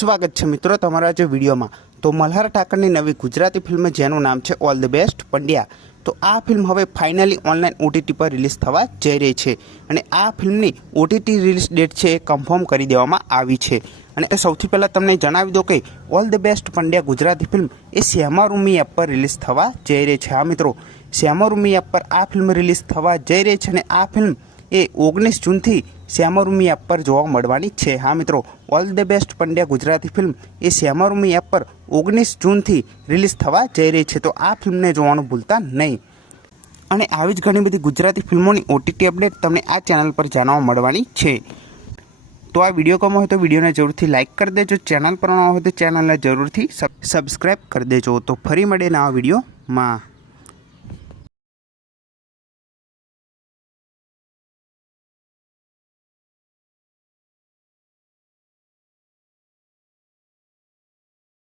સ્વાગત છે મિત્રો તમારા જે વિડીયોમાં। તો મલ્હાર ઠાકરની નવી ગુજરાતી ફિલ્મ જેનું નામ છે ઓલ ધ બેસ્ટ પંડ્યા, તો આ ફિલ્મ હવે ફાઇનલી ઓનલાઈન OTT પર રિલીઝ થવા જઈ રહી છે અને આ ફિલ્મની OTT રિલીઝ ડેટ છે એ કન્ફર્મ કરી દેવામાં આવી છે। અને સૌથી પહેલાં તમને જણાવી દો કે all the best Pandya Gujarati film એ શ્યામારૂમી એપ પર રિલીઝ થવા જઈ રહી છે। હા મિત્રો, શ્યામારૂમી એપ પર આ ફિલ્મ રિલીઝ થવા જઈ રહી છે અને આ ફિલ્મ એ 19 જૂનથી શ્યામારૂમી એપ પર જોવા મળવાની છે। હા મિત્રો, all the best Pandya Gujarati film એ શ્યામારૂમી એપ પર 19 જૂનથી રિલીઝ થવા જઈ રહી છે, તો આ ફિલ્મને જોવાનું ભૂલતા નહીં। અને આવી જ ઘણી બધી ગુજરાતી ફિલ્મોની OTT અપડેટ તમને આ ચેનલ પર જાણવા મળવાની છે। તો આ વિડીયો ગમ્યો હોય તો વિડીયોને જરૂરથી લાઇક કરી દેજો, ચેનલ પર ન હોય તો ચેનલને જરૂરથી સબસ્ક્રાઈબ કરી દેજો। તો ફરી મળીએ નવા વિડીયોમાં।